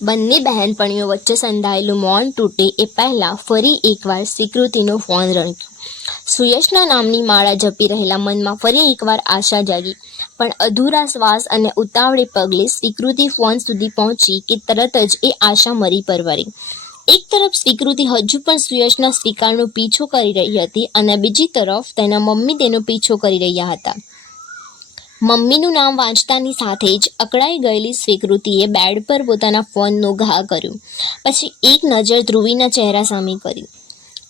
બંને બહેનપણીઓ વચ્ચે સંધાયેલું મૌન તૂટે એ પહેલાં ફરી એકવાર સ્વીકૃતિનો ફોન રણક્યો. સુયશના નામની માળા જપી રહેલા મનમાં ફરી એકવાર આશા જાગી. પણ અધૂરા શ્વાસ અને ઉતાવળે પગલે સ્વીકૃતિ ફોન સુધી પહોંચી કે તરત જ એ આશા મરી પરવારી. એક તરફ સ્વીકૃતિ હજુ પણ સુયશના સ્વીકારનો પીછો કરી રહી હતી અને બીજી તરફ તેના મમ્મી તેનો પીછો કરી રહ્યા હતા. મમ્મીનું નામ વાંચતાની સાથે જ અકળાઈ ગયેલી સ્વીકૃતિએ બેડ પર પોતાના ફોનનો ઘા કર્યો. પછી એક નજર ધ્રુવીના ચહેરા સામે કરી.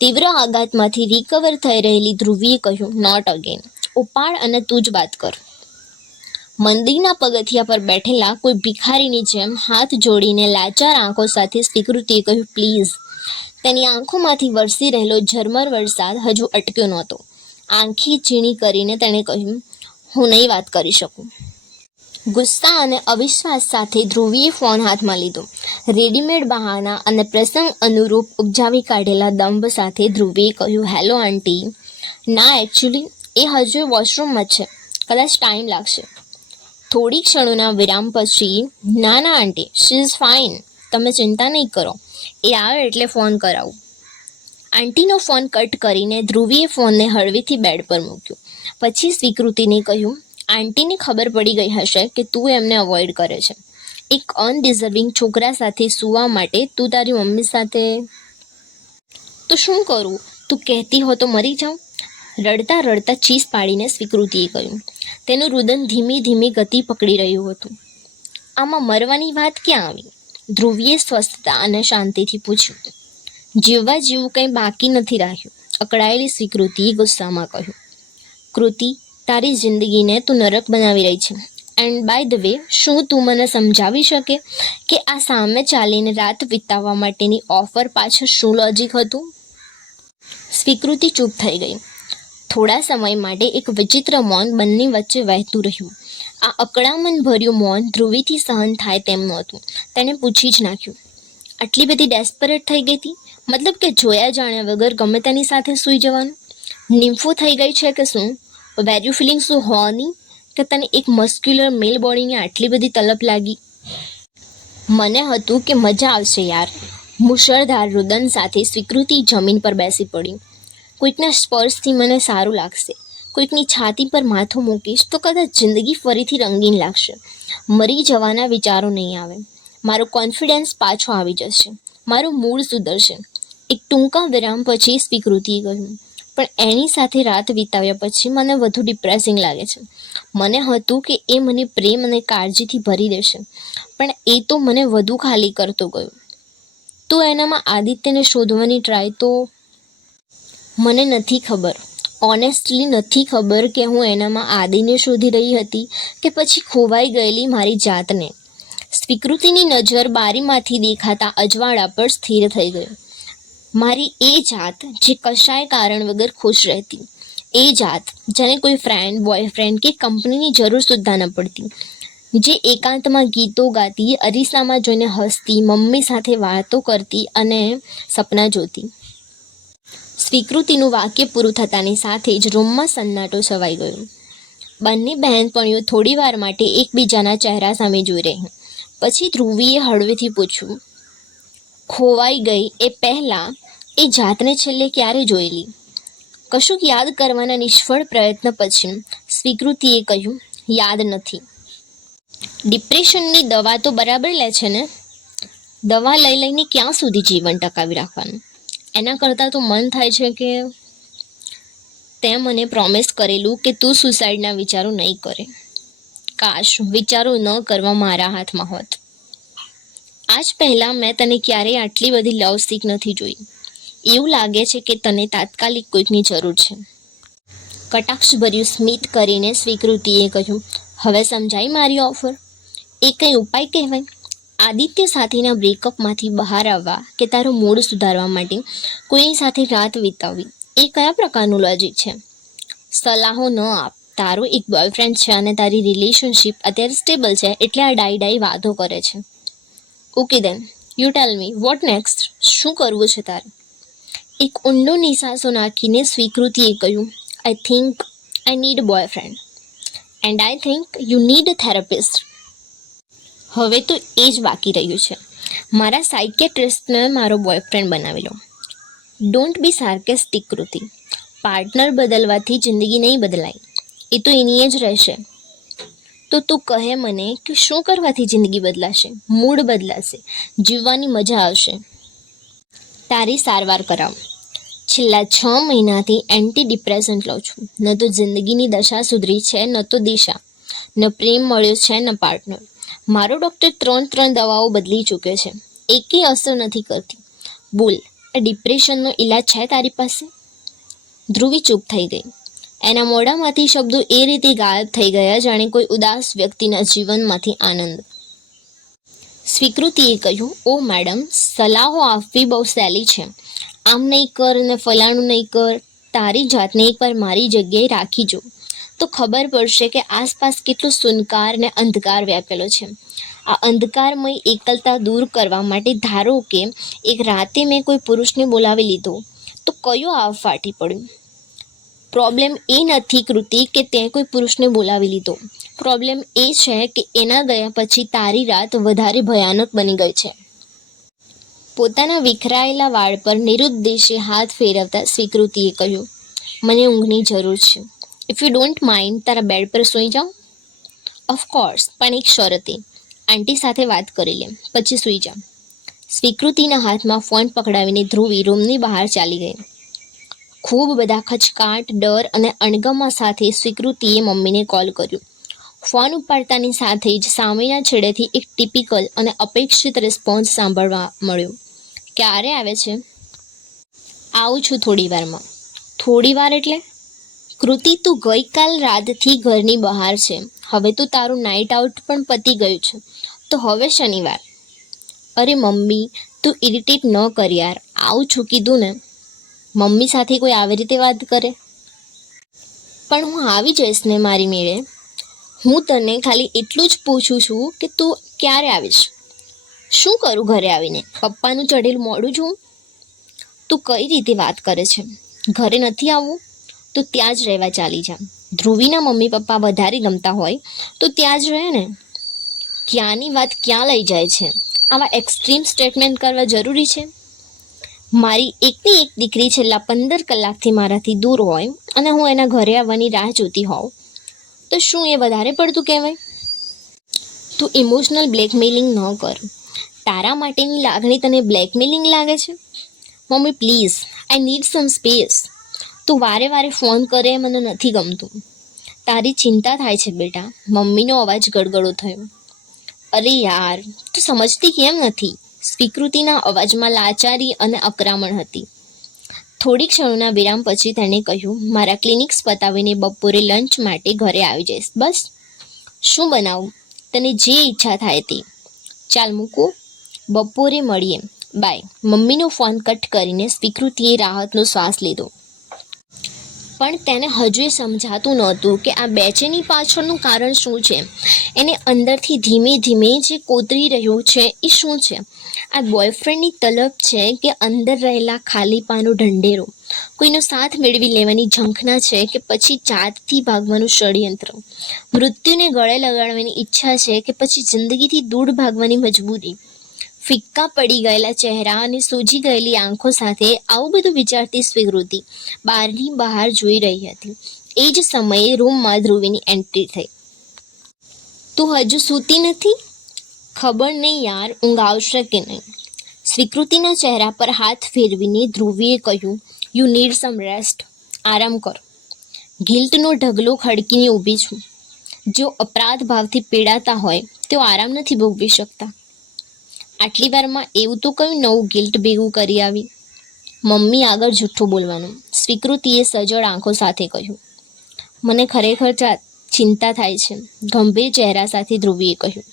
તીવ્ર આઘાતમાંથી રિકવર થઈ રહેલી ધ્રુવીએ કહ્યું, નોટ અગેન. ઉપાડ અને તું જ વાત કર. મંદિરના પગથિયા પર બેઠેલા કોઈ ભિખારીની જેમ હાથ જોડીને લાચાર આંખો સાથે સ્વીકૃતિએ કહ્યું, પ્લીઝ. તેની આંખોમાંથી વરસી રહેલો ઝરમર વરસાદ હજુ અટક્યો નહોતો. આંખી ચીણી કરીને તેણે કહ્યું, હું નહીં વાત કરી શકું. ગુસ્સા અને અવિશ્વાસ સાથે ધ્રુવીએ ફોન હાથમાં લીધો. રેડીમેડ બહાના અને પ્રસંગ અનુરૂપ ઉપજાવી કાઢેલા દંભ સાથે ધ્રુવીએ કહ્યું, હેલો આંટી. ના, એકચ્યુઅલી એ હજુ વોશરૂમમાં છે, કદાચ ટાઈમ લાગશે. થોડી ક્ષણોના વિરામ પછી, ના આંટી, શી ઇઝ ફાઇન, તમે ચિંતા નહીં કરો, એ આવે એટલે ફોન કરાવું. આંટીનો ફોન કટ કરીને ધ્રુવીએ ફોનને હળવેથી બેડ પર મૂક્યો. પછી સ્વીકૃતિને કહ્યું, આંટીને ખબર પડી ગઈ હશે કે તું એમને અવોઇડ કરે છે. એક અનડિઝર્વિંગ છોકરા સાથે સૂવા માટે તું તારી મમ્મી સાથે. તો શું કરું? તું કહેતી હો તો મરી જાઉં? રડતા રડતા ચીસ પાડીને સ્વીકૃતિએ કહ્યું. તેનું રુદન ધીમી ધીમી ગતિ પકડી રહ્યું હતું. આમાં મરવાની વાત ક્યાં આવી? ધ્રુવીએ સ્વસ્થતા અને શાંતિથી પૂછ્યું. જીવવા જેવું કંઈ બાકી નથી રાખ્યું, અકળાયેલી સ્વીકૃતિએ ગુસ્સામાં કહ્યું. કૃતિ, તારી જિંદગીને તું નરક બનાવી રહી છે. એન્ડ બાય ધ વે, શું તું મને સમજાવી શકે કે આ સામે ચાલીને રાત વિતાવવા માટેની ઓફર પાછળ શું લોજિક હતું? સ્વીકૃતિ ચૂપ થઈ ગઈ. થોડા સમય માટે એક વિચિત્ર મૌન બંને વચ્ચે વહેતું રહ્યું. આ અકળામણ ભર્યું મૌન ધ્રુવીથી સહન થાય તેમ નહોતું. તેણે પૂછી જ નાખ્યું, આટલી બધી ડેસ્પરેટ થઈ ગઈ હતી? મતલબ કે જોયા જાણ્યા વગર ગમે તેની સાથે સૂઈ જવાનું? નિમ્ફો થઈ ગઈ છે કે શું? વેર યુ ફિલિંગ સો હોર્ની કે તને એક મસ્ક્યુલર મેલ બોડીની આટલી બધી તલપ લાગી? મને હતું કે મજા આવશે યાર. મુશળધાર રુદન સાથે સ્વીકૃતિ જમીન પર બેસી પડી. કોઈકના સ્પર્શથી મને સારું લાગશે. કોઈકની છાતી પર માથું મૂકીશ તો કદાચ જિંદગી ફરીથી રંગીન લાગશે. મરી જવાના વિચારો નહીં આવે. મારો કોન્ફિડન્સ પાછો આવી જશે. મારું મૂડ સુધરશે. એક ટૂંકા વિરામ પછી સ્વીકૃતિએ કહ્યું, પણ એની સાથે રાત વિતાવ્યા પછી મને વધુ ડિપ્રેસિંગ લાગે છે. મને હતું કે એ મને પ્રેમ અને કાળજીથી ભરી દેશે, પણ એ તો મને વધુ ખાલી કરતો ગયો. તો એનામાં આદિત્યને શોધવાની ટ્રાય તો. મને નથી ખબર, ઓનેસ્ટલી નથી ખબર કે હું એનામાં આદિને શોધી રહી હતી કે પછી ખોવાઈ ગયેલી મારી જાતને. સ્વીકૃતિની નજર બારીમાંથી દેખાતા અજવાળા પર સ્થિર થઈ ગયો. મારી એ જાત જે કશાય કારણ વગર ખુશ રહેતી, એ જાત જેને કોઈ ફ્રેન્ડ, બોયફ્રેન્ડ કે કંપનીની જરૂર સુદ્ધા ન પડતી, જે એકાંતમાં ગીતો ગાતી, અરીસામાં જોઈને હસતી, મમ્મી સાથે વાતો કરતી અને સપના જોતી. સ્વીકૃતિનું વાક્ય પૂરું થતાની સાથે જ રૂમમાં સન્નાટો છવાઈ ગયો. બંને બહેનપણીઓ થોડીવાર માટે એકબીજાના ચહેરા સામે જોઈ રહી. પછી ધ્રુવીએ હળવેથી પૂછ્યું, ખોવાઈ ગઈ એ પહેલાં એ જાતને છેલ્લે ક્યારે જોયેલી? કશુંક યાદ કરવાના નિષ્ફળ પ્રયત્ન પછી સ્વીકૃતિએ કહ્યું, યાદ નથી. ડિપ્રેશનની દવા તો બરાબર લે છે ને? દવા લઈ લઈને ક્યાં સુધી જીવન ટકાવી રાખવાનું? એના કરતાં તો મન થાય છે કે તે મને પ્રોમિસ કરેલું કે તું સુસાઇડના વિચારો નહીં કરે. કાશ વિચારો ન કરવા મારા હાથમાં હોત. આજ પહેલાં મેં તને ક્યારેય આટલી બધી લવ સીક નથી જોઈ. એવું લાગે છે કે તને તાત્કાલિક કોઈકની જરૂર છે. કટાક્ષભર્યું સ્મિત કરીને સ્વીકૃતિએ કહ્યું, હવે સમજાઈ મારી ઓફર? એ કંઈ ઉપાય કહેવાય? આદિત્ય સાથેના બ્રેકઅપમાંથી બહાર આવવા કે તારો મૂડ સુધારવા માટે કોઈની સાથે રાત વિતાવવી, એ કયા પ્રકારનું લોજિક છે? સલાહો ન આપ. તારો એક બોયફ્રેન્ડ છે અને તારી રિલેશનશિપ અત્યારે સ્ટેબલ છે, એટલે આ ડાઈ વાતો કરે છે. Okay then, you tell me, what next? શું કરવું છે તારે? એક ઊંડો નિસાસો નાખીને સ્વીકૃતિએ કહ્યું, I think I need boyfriend and I think you need therapist. હવે તો એ જ બાકી રહ્યું છે. મારા સાયકેટ્રિસ્ટને મારો બોયફ્રેન્ડ બનાવેલો. Don't be સાર્કેસ્ટિક Kriti. પાર્ટનર બદલવાથી જિંદગી નહીં બદલાય, એ તો એની જ રહેશે. તો તું કહે મને કે શું કરવાથી જિંદગી બદલાશે? મૂડ બદલાશે, જીવવાની મજા આવશે. તારી સારવાર કરાવ. છેલ્લા 6 મહિનાથી એન્ટી ડિપ્રેસન્ટ લઉં છું. ન તો જિંદગીની દશા સુધરી છે, ન તો દિશા. ન પ્રેમ મળ્યો છે, ન પાર્ટનર. મારો ડૉક્ટર 3 દવાઓ બદલી ચૂક્યો છે, એકેય અસર નથી કરતી. બોલ, આ ડિપ્રેશનનો ઈલાજ છે તારી પાસે? ધ્રુવી ચૂપ થઈ ગઈ. એના મોઢામાંથી શબ્દો એ રીતે ગાયબ થઈ ગયા જાણે કોઈ ઉદાસ વ્યક્તિના જીવનમાંથી આનંદ. સ્વીકૃતિએ કહ્યું, ઓ મેડમ, સલાહો આપવી બહુ સહેલી છે. આમ નહીં કર ને ફલાણું નહીં કર. તારી જાતને એકવાર મારી જગ્યાએ રાખી જો તો ખબર પડશે કે આસપાસ કેટલો સુનકાર ને અંધકાર વ્યાપેલો છે. આ અંધકારમય એકલતા દૂર કરવા માટે ધારો કે એક રાતે મેં કોઈ પુરુષને બોલાવી લીધો તો કયો આવ ફાટી પડ્યું? પ્રોબ્લેમ એ નથી કૃતિ કે તે કોઈ પુરુષને બોલાવી લીધો. પ્રોબ્લેમ એ છે કે એના ગયા પછી તારી રાત વધારે ભયાનક બની ગઈ છે. પોતાના વિખરાયેલા વાળ પર નિરુદ્દેશે હાથ ફેરવતા સ્વીકૃતિએ કહ્યું, મને ઊંઘની જરૂર છે. ઇફ યુ ડોન્ટ માઇન્ડ, તારા બેડ પર સૂઈ જાઉં? ઓફકોર્સ, પણ એક શરતે. આંટી સાથે વાત કરી લે, પછી સૂઈ જા. સ્વીકૃતિના હાથમાં ફોન પકડાવીને ધ્રુવી રૂમની બહાર ચાલી ગઈ. ખૂબ બધા ખચકાટ, ડર અને અણગમા સાથે સ્વીકૃતિએ મમ્મીને કોલ કર્યો. ફોન ઉપાડતાની સાથે જ સામેના છેડેથી એક ટિપિકલ અને અપેક્ષિત રિસ્પોન્સ સાંભળવા મળ્યો. ક્યારે આવે છે? આવું છું થોડી વારમાં. થોડી વાર એટલે? કૃતિ, તું ગઈકાલ રાતથી ઘરની બહાર છે. હવે તો તારું નાઇટ આઉટ પણ પતી ગયું છે, તો હવે શનિવાર. અરે મમ્મી, તું ઇરિટેટ ન કર યાર. આવું છું કીધું ને. મમ્મી સાથે કોઈ આવી રીતે વાત કરે? પણ હું આવી જઈશ ને મારી મેળે. હું તને ખાલી એટલું જ પૂછું છું કે તું ક્યારે આવીશ? શું કરું ઘરે આવીને? પપ્પાનું ચઢેલું મોડું છું? તું કઈ રીતે વાત કરે છે? ઘરે નથી આવવું તો ત્યાં જ રહેવા ચાલી જા. ધ્રુવીના મમ્મી પપ્પા વધારે ગમતા હોય તો ત્યાં જ રહે ને. ક્યાંની વાત ક્યાં લઈ જાય છે? આવા એક્સ્ટ્રીમ સ્ટેટમેન્ટ કરવા જરૂરી છે? મારી એકની એક દીકરી છેલ્લા 15 કલાકથી મારાથી દૂર હોય અને હું એના ઘરે આવવાની રાહ જોતી હોઉં તો શું એ વધારે પડતું કહેવાય? તું ઇમોશનલ બ્લેકમેલિંગ ન કર. તારા માટેની લાગણી તને બ્લેકમેલિંગ લાગે છે? Mummy please, I need some space. તું વારે વારે ફોન કરે મને નથી ગમતું. તારી ચિંતા થાય છે બેટા. મમ્મીનો અવાજ ગળગળો થયો. અરે યાર, તું સમજતી કેમ નથી? સ્વીકૃતિના અવાજમાં લાચારી અને અકરામણ હતી. થોડી ક્ષણોના વિરામ પછી તેણે કહ્યું, મારા ક્લિનિક્સ પતાવીને બપોરે લંચ માટે ઘરે આવી જઈશ. બસ. શું બનાવું? તને જે ઈચ્છા થાય તે. ચાલ મૂકું, બપોરે મળીએ, બાય. મમ્મીનો ફોન કટ કરીને સ્વીકૃતિએ રાહતનો શ્વાસ લીધો. પણ તેને હજુ સમજાતું નહોતું કે આ બેચેની પાછળનું કારણ શું છે. એને અંદરથી ધીમે ધીમે જે કોતરી રહ્યું છે એ શું છે? આ બોયફ્રેન્ડની તલબ છે કે અંદર રહેલા ખાલીપાનો ઢંઢેરો? કોઈનો સાથ મેળવી લેવાની ઝંખના છે કે પછી જાતથી ભાગવાનું ષડયંત્ર? મૃત્યુને ગળે લગાડવાની ઈચ્છા છે કે પછી જિંદગીથી દૂર ભાગવાની મજબૂરી? ફિક્કા પડી ગયેલા ચહેરા અને સૂજી ગયેલી આંખો સાથે આવું બધું વિચારતી સ્વીકૃતિ બહારની બહાર જોઈ રહી હતી. એ જ સમયે રૂમમાં ધ્રુવીની એન્ટ્રી થઈ. તું હજુ સૂતી નથી? ખબર નહીં યાર, ઊંઘ આવશે કે નહીં. સ્વીકૃતિના ચહેરા પર હાથ ફેરવીને ધ્રુવીએ કહ્યું, યુ નીડ સમ રેસ્ટ. આરામ કર. ગિલ્ટનો ઢગલો ખડકીને ઊભી છું. જેઓ અપરાધ ભાવથી પીડાતા હોય તેઓ આરામ નથી ભોગવી શકતા. આટલી વારમાં એવું તો કયું નવું ગિલ્ટ ભેગું કરી આવી? મમ્મી આગળ જૂઠું બોલવાનું, સ્વીકૃતિએ સજળ આંખો સાથે કહ્યું. મને ખરેખર ચિંતા થાય છે, ગંભીર ચહેરા સાથે ધ્રુવીએ કહ્યું.